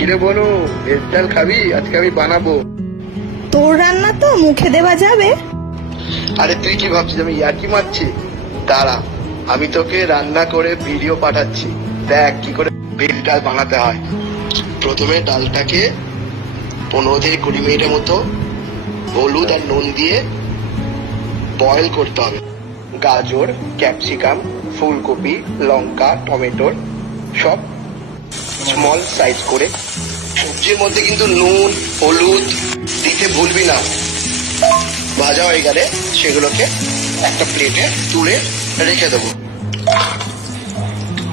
কিরে বলো, ভেজ ডাল খাবি? আজকে আমি বানাবো। তোর রান্না তো মুখে দেওয়া যাবে? আরে তুই কি ভাবছিস আমি ইয়ার্কি মারছি? দাঁড়া, আমি তোকে রান্না করে ভিডিও পাঠাচ্ছি, দেখ কি করে ভেজ ডাল বানাতে হয়। প্রথমে ডালটাকে 15 থেকে 20 মিনিটের মতো হলুদ আর নুন দিয়ে বয়েল করতে হবে। গাজর, ক্যাপসিকাম, ফুলকপি, লঙ্কা, টমেটোর সব স্মল সাইজ করে। সবজির মধ্যে কিন্তু নুন হলুদ দিতে ভুলবি না। ভাজা হয়ে গেলে সেগুলোকে একটা প্লেটে তুলে রেখে দেবো।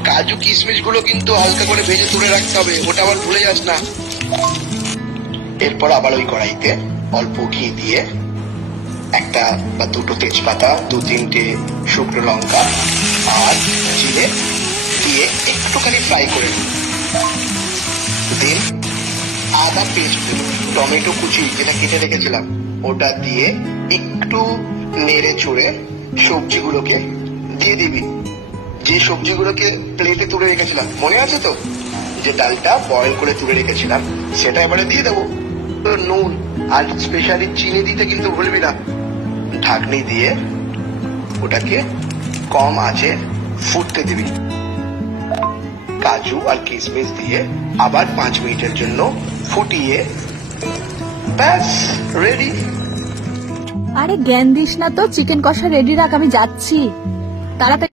কাজু কিশমিশ গুলো কিন্তু হালকা করে ভেজে তুলে রাখতে হবে, ওটা আবার ভুলে যাস না। এরপর আবার ওই কড়াইতে অল্প ঘি দিয়ে একটা বা দুটো তেজপাতা, 2-3টে শুকনো লঙ্কা আর জিরে দিয়ে একটুখানি ফ্রাই করে দেন আদা পেস্ট, টমেটো কুচি যেটা কেটে রেখেছিলাম ওটা দিয়ে একটু নেড়ে চড়ে সবজিগুলোকে দিয়ে দিবি। যে সবজিগুলোকে প্লেটে তুলে রেখেছিলাম মনে আছে তো, যে ডালটা বয়েল করে তুলে রেখেছিলাম সেটা এবারে দিয়ে দেবো। নুন আর স্পেশালি চিনি দিতে কিন্তু ভুলবি না। ঢাকনি দিয়ে ওটাকে কম আঁচে ফুটতে দিবি। কাজু আর কিশমিশ দিয়ে আবার 5 মিনিটের জন্য ফুটিয়ে ব্যাস রেডি। আরে জ্ঞান দিস না তো, চিকেন কষা রেডি রাখ, আমি যাচ্ছি তাড়াতাড়ি।